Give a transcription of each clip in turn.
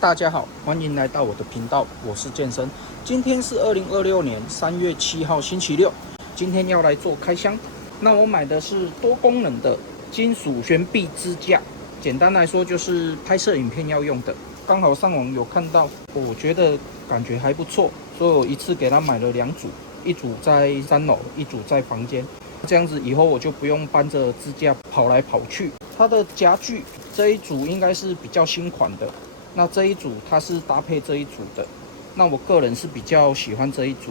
大家好，歡迎來到我的頻道，我是健身。今天是2026年3月7號星期六，今天要來做開箱。那我買的是多功能的金屬懸臂支架，簡單來說就是拍攝影片要用的。剛好上網有看到，我覺得感覺還不錯，所以我一次給他買了2組，一組在3樓，一組在房間。這樣子以後我就不用搬着支架跑來跑去。它的夾具這一組應該是比較新款的。那這一組它是搭配這一組的，那我個人是比較喜歡這一組，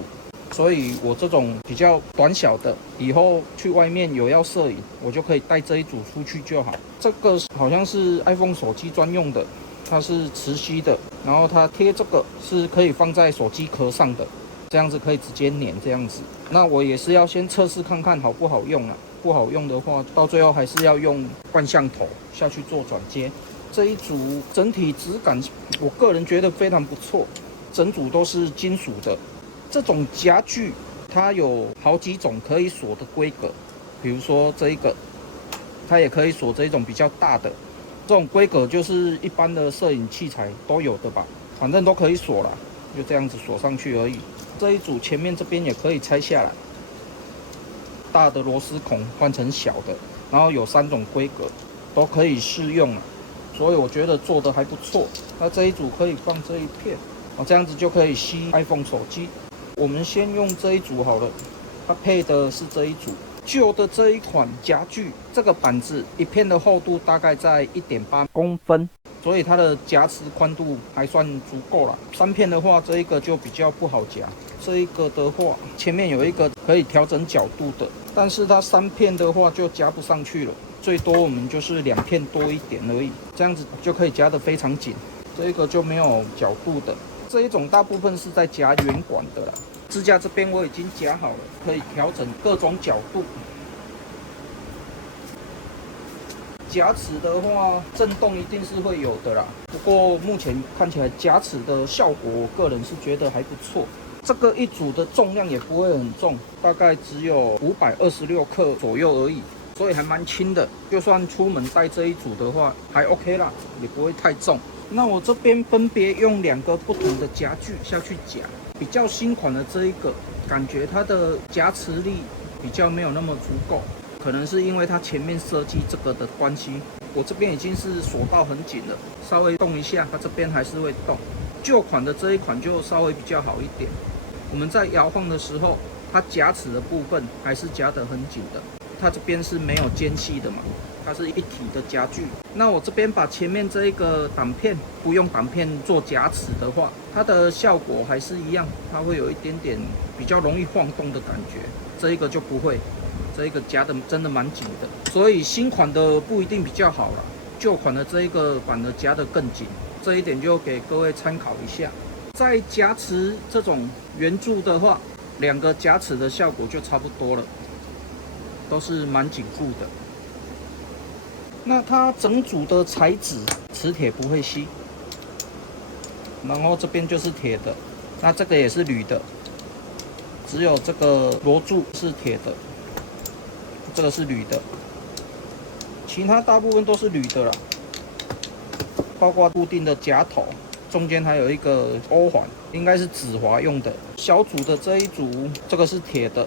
所以我這種比較短小的，以後去外面有要攝影，我就可以帶這一組出去就好。這個好像是 iPhone 手機專用的，它是磁吸的，然後它貼這個是可以放在手機殼上的，這樣子可以直接粘這樣子。那我也是要先測試看看好不好用啊，不好用的話，到最後還是要用慣相頭下去做轉接。這一組整體質感，我個人覺得非常不錯，整組都是金屬的。這種夾具它有好幾種可以鎖的規格，比如說這一個，它也可以鎖這一種比較大的。這種規格就是一般的攝影器材都有的吧，反正都可以鎖啦，就這樣子鎖上去而已。這一組前面這邊也可以拆下來，大的螺絲孔換成小的，然後有3種規格都可以適用啊。所以我覺得做的還不錯。那這一組可以放這一片，這樣子就可以吸 iPhone 手機。我們先用這一組好了，它配的是這一組。舊的這一款夾具，這個板子一片的厚度大概在 1.8公分，所以它的夾持寬度還算足夠了。3片的話，這一個就比較不好夾。這一個的話，前面有一個可以調整角度的，但是它3片的話就夾不上去了。最多我們就是2片多一點而已，這樣子就可以夾得非常緊。這一個就沒有角度的，這一種大部分是在夾圓管的啦。支架這邊我已經夾好了，可以調整各種角度。夾持的話，震動一定是會有的啦。不過目前看起來夾持的效果，我個人是覺得還不錯。這個一組的重量也不會很重，大概只有526克左右而已。所以還蠻輕的，就算出門帶這一組的話，還 OK 啦，也不會太重。那我這邊分別用2個不同的夾具下去夾，比較新款的這一個，感覺它的夾持力比較沒有那麼足夠，可能是因為它前面設計這個的關係。我這邊已經是鎖到很緊了，稍微動一下，它這邊還是會動。舊款的這一款就稍微比較好一點，我們在搖晃的時候，它夾持的部分還是夾得很緊的。它這邊是沒有間隙的嘛，它是一體的夾具。那我這邊把前面這一個擋片，不用擋片做夾持的話，它的效果還是一樣，它會有一點點比較容易晃動的感覺。這一個就不會，這一個夾的真的蠻緊的。所以新款的不一定比較好啦，舊款的這一個反而夾得更緊，這一點就給各位參考一下。在夾持這種圓柱的話，2個夾持的效果就差不多了。都是蠻緊固的。那它整組的材質，磁鐵不會吸，然後這邊就是鐵的，那這個也是鋁的，只有這個螺柱是鐵的，這個是鋁的，其他大部分都是鋁的啦，包括固定的夾頭，中間還有一個歐環，應該是止滑用的。小組的這一組，這個是鐵的。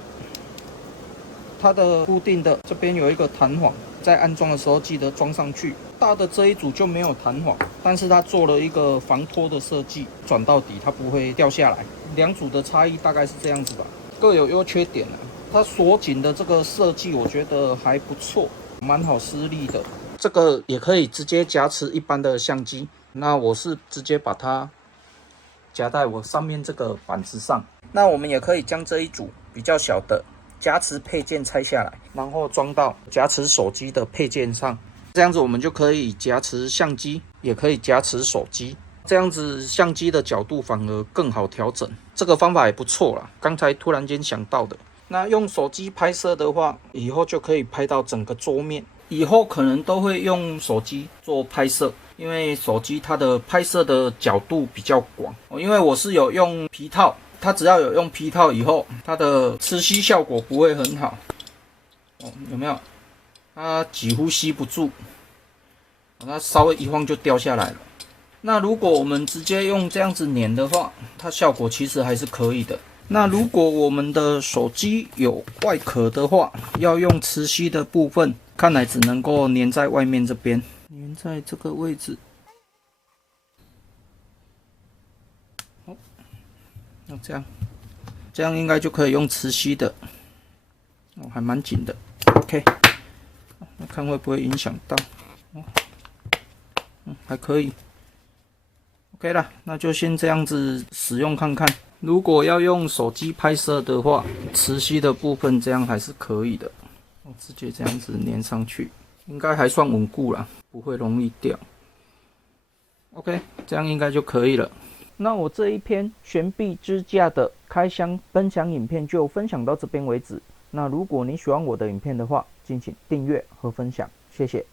它的固定的這邊有一個彈簧，在安裝的時候記得裝上去。大的這一組就沒有彈簧，但是它做了一個防脫的設計，轉到底它不會掉下來。2組的差異大概是這樣子吧，各有優缺點啊。它鎖緊的這個設計我覺得還不錯，蠻好施力的。這個也可以直接夾持一般的相機，那我是直接把它夾在我上面這個板子上。那我們也可以將這一組比較小的夾持配件拆下來，然後裝到夾持手機的配件上，這樣子我們就可以夾持相機，也可以夾持手機，這樣子相機的角度反而更好調整。這個方法也不錯啦，剛才突然間想到的。那用手機拍攝的話，以後就可以拍到整個桌面。以後可能都會用手機做拍攝，因為手機它的拍攝的角度比較廣。因為我是有用皮套。它只要有用皮套以後，它的磁吸效果不會很好。有沒有？它幾乎吸不住，它稍微一晃就掉下來了。那如果我們直接用這樣子粘的話，它效果其實還是可以的。那如果我們的手機有外殼的話，要用磁吸的部分，看來只能夠粘在外面這邊，粘在這個位置。好，那這樣應該就可以用磁吸的。哦，還蠻緊的。OK， 那看會不會影響到？還可以。OK 啦，那就先這樣子使用看看。如果要用手機拍攝的話，磁吸的部分這樣還是可以的。我直接這樣子粘上去，應該還算穩固啦，不會容易掉。OK， 這樣應該就可以了。那我這一篇懸臂支架的開箱分享影片就分享到這邊為止。那如果你喜歡我的影片的話，敬請訂閱和分享，謝謝。